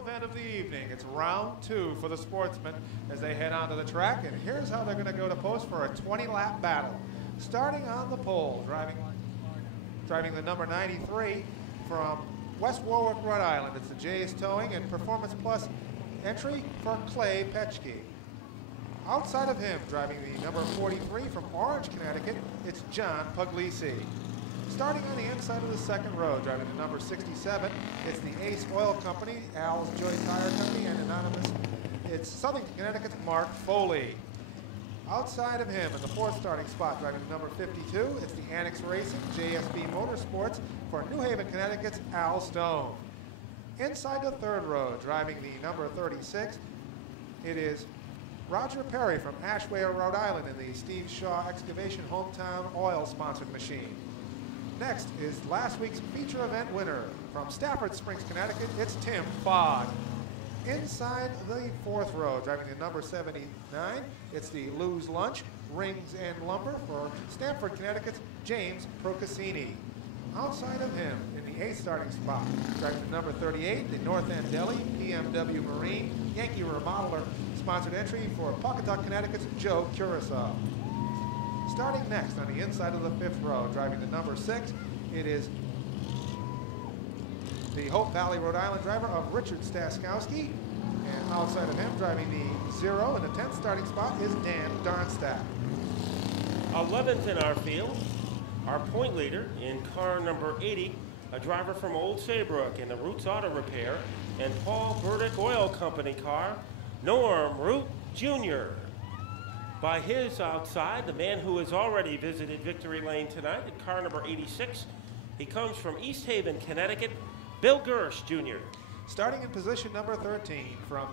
event of the evening. It's round 2 for the Sportsmen as they head onto the track, and here's how they're going to go to post for a 20-lap battle. Starting on the pole, driving the number 93 from West Warwick, Rhode Island. It's the Jays Towing and Performance Plus entry for Clay Petchke. Outside of him, driving the number 43 from Orange, Connecticut, it's John Puglisi. Starting on the inside of the second row, driving the number 67, it's the Ace Oil Company, Al's Joy Tire Company, and anonymous, it's Southern Connecticut's Mark Foley. Outside of him, in the fourth starting spot, driving the number 52, it's the Annex Racing, JSB Motorsports, for New Haven, Connecticut's Al Stone. Inside the third row, driving the number 36, it is Roger Perry from Ashway, Rhode Island, in the Steve Shaw Excavation Hometown Oil sponsored machine. Next is last week's feature event winner from Stafford Springs, Connecticut. It's Tim Fogg. Inside the fourth row, driving the number 79, it's the Lou's Lunch, Rings and Lumber for Stamford, Connecticut's James Procassini. Outside of him, in the eighth starting spot, driving the number 38, the North End Deli, BMW Marine, Yankee Remodeler sponsored entry for Pawcatuck, Connecticut's Joe Curacao. Starting next on the inside of the fifth row, driving the number 6, it is the Hope Valley, Rhode Island driver of Richard Staskowski. And outside of him, driving the 0 in the 10th starting spot, is Dan Darnstadt. 11th in our field, our point leader in car number 80, a driver from Old Saybrook in the Roots Auto Repair, and Paul Burdick Oil Company car, Norm Root Jr. By his outside, the man who has already visited Victory Lane tonight in car number 86. He comes from East Haven, Connecticut, Bill Gersh Jr. Starting in position number 13 from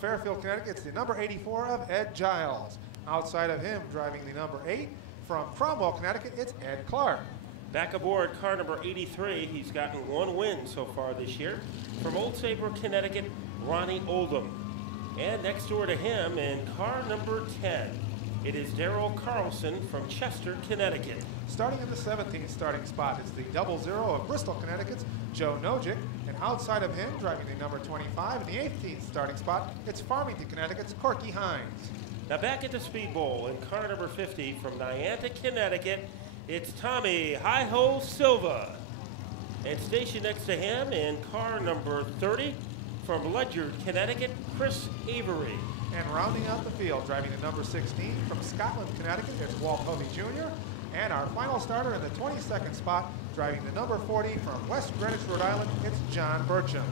Fairfield, Connecticut, it's the number 84 of Ed Giles. Outside of him, driving the number 8 from Cromwell, Connecticut, it's Ed Clark. Back aboard car number 83, he's gotten 1 win so far this year. From Old Saybrook, Connecticut, Ronnie Oldham. And next door to him in car number 10, it is Darrell Carlson from Chester, Connecticut. Starting in the 17th starting spot, it's the 00 of Bristol, Connecticut's Joe Nojic. And outside of him, driving the number 25 in the 18th starting spot, it's Farmington, Connecticut's Corky Hines. Now back at the Speedbowl in car number 50 from Niantic, Connecticut, it's Tommy Hi-Ho Silva. And stationed next to him in car number 30, from Ledyard, Connecticut, Chris Avery. And rounding out the field, driving the number 16 from Scotland, Connecticut, it's Walt Hovey Jr. And our final starter in the 22nd spot, driving the number 40 from West Greenwich, Rhode Island, it's John Burcham.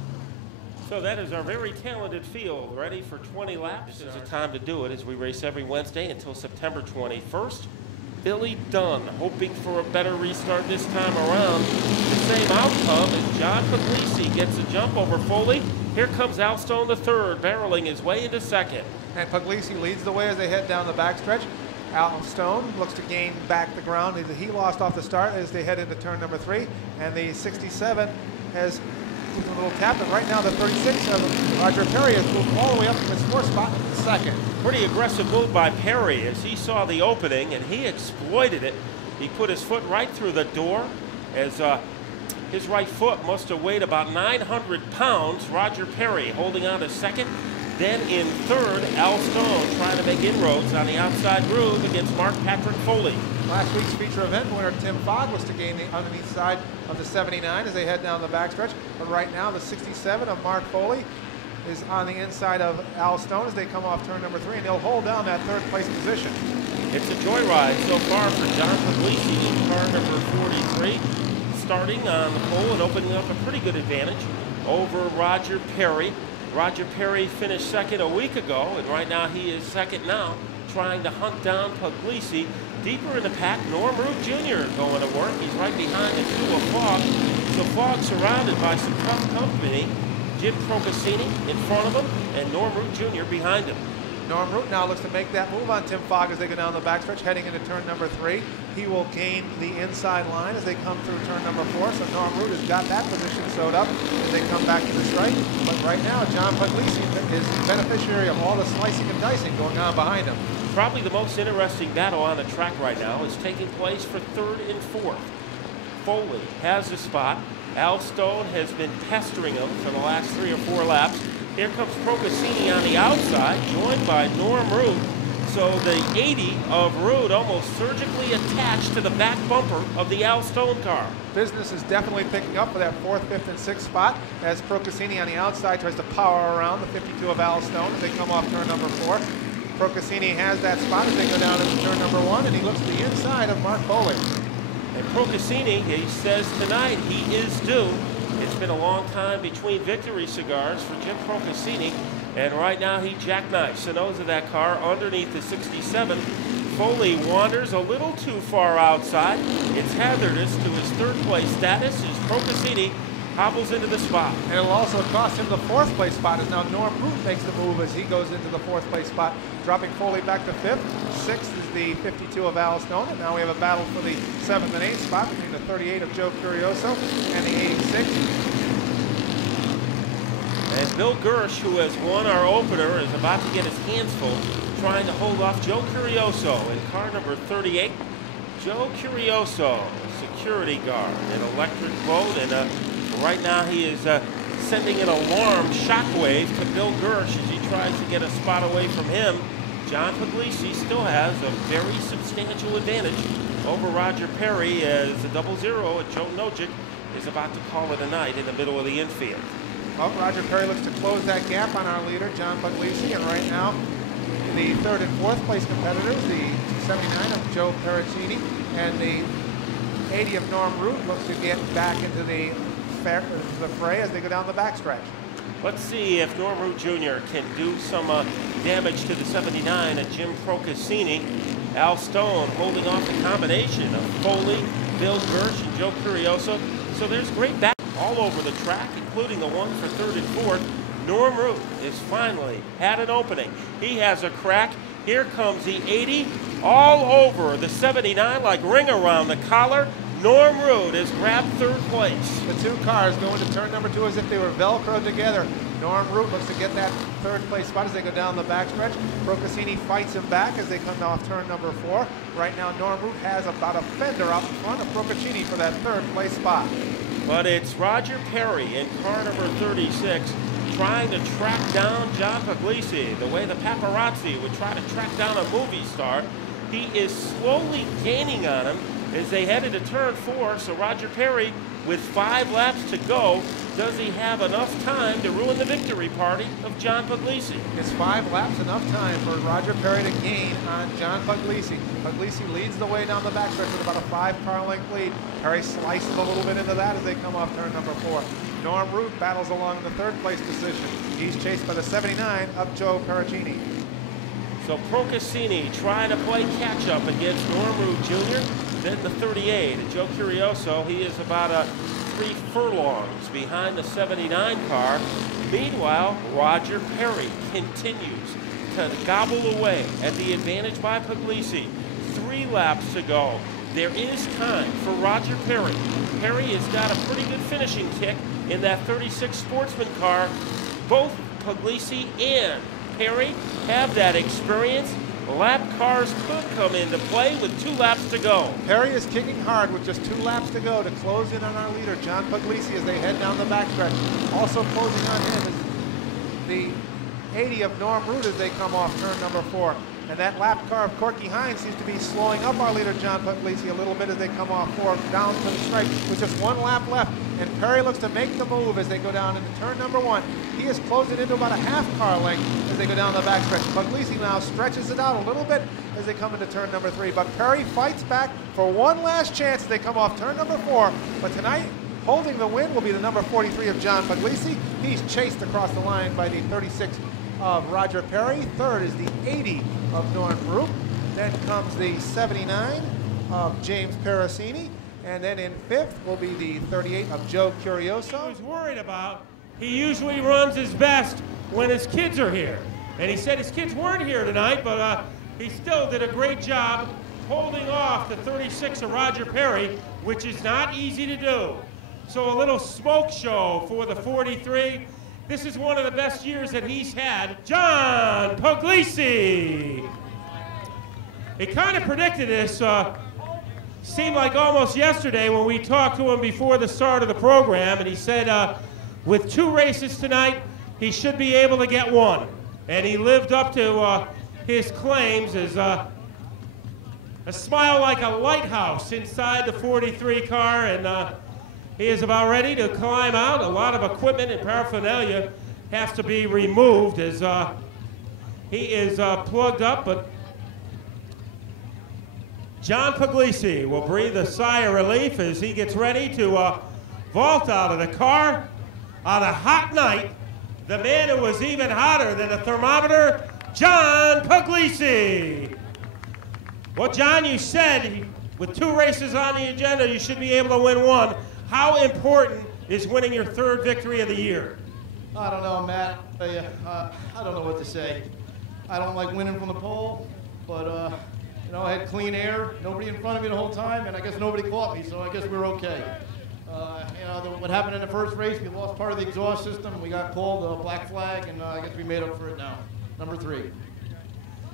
So that is our very talented field, ready for 20 laps. This is the time to do it as we race every Wednesday until September 21st. Billy Dunn, hoping for a better restart this time around. The same outcome as John Puglisi gets a jump over Foley. Here comes Al Stone the third, barreling his way into second. And Puglisi leads the way as they head down the backstretch. Al Stone looks to gain back the ground. He lost off the start as they head into turn number 3. And the 67 has a little tap. And right now the 36 of Roger Perry has moved all the way up from his 4th spot to second. Pretty aggressive move by Perry as he saw the opening and he exploited it. He put his foot right through the door as his right foot must have weighed about 900 pounds. Roger Perry holding on to second. Then in third, Al Stone trying to make inroads on the outside groove against Mark Patrick Foley. Last week's feature event winner Tim Fogg was to gain the underneath side of the 79 as they head down the backstretch. But right now the 67 of Mark Foley is on the inside of Al Stone as they come off turn number 3, and they'll hold down that 3rd place position. It's a joyride so far for John Puglisi in car number 43. Starting on the pole and opening up a pretty good advantage over Roger Perry. Roger Perry finished second a week ago, and right now he is second now, trying to hunt down Puglisi. Deeper in the pack, Norm Root Jr. going to work. He's right behind the 2 of Fogg. So Fogg surrounded by some tough company. Jim Procassini in front of him, and Norm Root Jr. behind him. Norm Root now looks to make that move on Tim Fogg as they go down the backstretch, heading into turn number 3. He will gain the inside line as they come through turn number 4. So Norm Root has got that position sewed up as they come back to the strike. But right now, John Puglisi is the beneficiary of all the slicing and dicing going on behind him. Probably the most interesting battle on the track right now is taking place for 3rd and 4th. Foley has the spot. Al Stone has been pestering him for the last 3 or 4 laps. Here comes Procaccini on the outside, joined by Norm Root. So the 80 of Root almost surgically attached to the back bumper of the Al Stone car. Business is definitely picking up for that 4th, 5th, and 6th spot as Procaccini on the outside tries to power around the 52 of Al Stone as they come off turn number 4. Procaccini has that spot as they go down into turn number 1, and he looks to the inside of Mark Foley. And Procaccini, he says tonight he is due. It's been a long time between victory cigars for Jim Procaccini, and right now he jackknifes the nose of that car underneath the 67. Foley wanders a little too far outside. It's hazardous to his 3rd place status as Procaccini hobbles into the spot. And it'll also cost him the 4th place spot as now Norm Root makes the move as he goes into the 4th place spot, dropping Foley back to 5th. 6th is the 52 of Al Stone, and now we have a battle for the 7th and 8th spot between the 38 of Joe Curioso and the 86. And Bill Gersh, who has won our opener, is about to get his hands full trying to hold off Joe Curioso in car number 38. Joe Curioso, security guard, an electric boat, and right now he is sending an alarm shockwave to Bill Gersh as he tries to get a spot away from him. John Puglisi still has a very substantial advantage over Roger Perry as the 00 at Joe Nojic is about to call it a night in the middle of the infield. Well, Roger Perry looks to close that gap on our leader, John Puglisi, and right now the 3rd and 4th place competitors, the 79 of Joe Pericini and the 80 of Norm Root, looks to get back into the fray as they go down the backstretch. Let's see if Norm Root Jr. can do some damage to the 79 of Jim Procaccini. Al Stone holding off the combination of Foley, Bill Gersh, and Joe Curioso. So there's great back all over the track, including the one for 3rd and 4th. Norm Root has finally had an opening. He has a crack. Here comes the 80 all over the 79 like ring around the collar. Norm Root has grabbed 3rd place. The 2 cars go into turn number 2 as if they were Velcroed together. Norm Root looks to get that 3rd place spot as they go down the backstretch. Procaccini fights him back as they come off turn number 4. Right now, Norm Root has about a fender out in front of Procaccini for that 3rd place spot. But it's Roger Perry in car number 36 trying to track down John Puglisi the way the paparazzi would try to track down a movie star. He is slowly gaining on him as they head into turn 4. So Roger Perry, with 5 laps to go, does he have enough time to ruin the victory party of John Puglisi? Is 5 laps enough time for Roger Perry to gain on John Puglisi? Puglisi leads the way down the backstretch with about a 5-car length lead. Perry slices a little bit into that as they come off turn number 4. Norm Root battles along the 3rd place position. He's chased by the 79 of Joe Pericini. So Procaccini trying to play catch up against Norm Root Jr. Then the 38, Joe Curioso, he is about 3 furlongs behind the 79 car. Meanwhile, Roger Perry continues to gobble away at the advantage by Puglisi. 3 laps to go. There is time for Roger Perry. Perry has got a pretty good finishing kick in that 36 Sportsman car. Both Puglisi and Perry have that experience. Lap cars could come into play with 2 laps to go. Perry is kicking hard with just 2 laps to go to close in on our leader, John Puglisi, as they head down the backstretch. Also closing on him is the 80 of Norm Root as they come off turn number 4. And that lap car of Corky Hines seems to be slowing up our leader, John Puglisi, a little bit as they come off 4 down to the stripe with just 1 lap left. And Perry looks to make the move as they go down into turn number 1. He is closing into about a 1/2 car length as they go down the backstretch. Puglisi now stretches it out a little bit as they come into turn number 3. But Perry fights back for one last chance as they come off turn number 4. But tonight, holding the win will be the number 43 of John Puglisi. He's chased across the line by the 36 of Roger Perry. 3rd is the 80 of Norm Root. Then comes the 79 of James Pericini. And then in 5th will be the 38 of Joe Curioso. I was worried about, he usually runs his best when his kids are here. And he said his kids weren't here tonight, but he still did a great job holding off the 36 of Roger Perry, which is not easy to do. So a little smoke show for the 43. This is one of the best years that he's had. John Puglisi. He kind of predicted this. seemed like almost yesterday when we talked to him before the start of the program, and he said with 2 races tonight, he should be able to get 1. And he lived up to his claims as a smile like a lighthouse inside the 43 car, and he is about ready to climb out. A lot of equipment and paraphernalia has to be removed as he is plugged up, but John Puglisi will breathe a sigh of relief as he gets ready to vault out of the car on a hot night. The man who was even hotter than a thermometer, John Puglisi. Well, John, you said with 2 races on the agenda, you should be able to win 1. How important is winning your 3rd victory of the year? I don't know, Matt. I don't know what to say. I don't like winning from the pole, but you know, I had clean air, nobody in front of me the whole time, and I guess nobody caught me, so I guess we're okay. You know, what happened in the first race, we lost part of the exhaust system. We got called a black flag, and I guess we made up for it now. Number 3.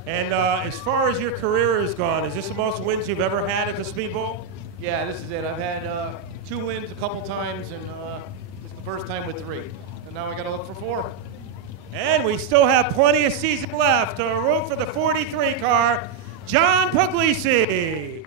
And as far as your career has gone, is this the most wins you've ever had at the Speedbowl? Yeah, this is it. I've had 2 wins a couple times, and this is the first time with 3. And now I got to look for 4. And we still have plenty of season left to root for the 43 car, John Puglisi.